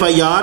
FIR